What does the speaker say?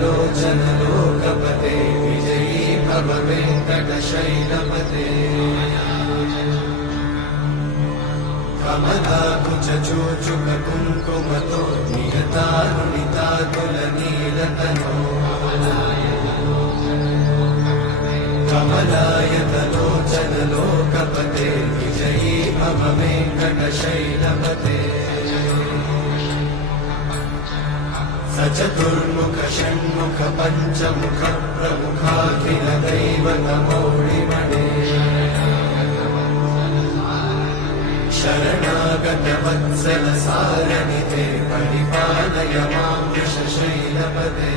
लोचनलोकपते विजयी भव वेङ्कटशैलपते कमलाकुचूचुककुङ्कुमतो नियतारुणितातुलनीलतनो कमलायतलोचनलोकपते विजयी भव वेङ्कटशैलपते सचतुर्मुख षण्मुख पञ्चमुख प्रमुखाखिल दैवतमौळिमणे शरणागत वत्सल सारणिते परिपालय मां वृषशैलपते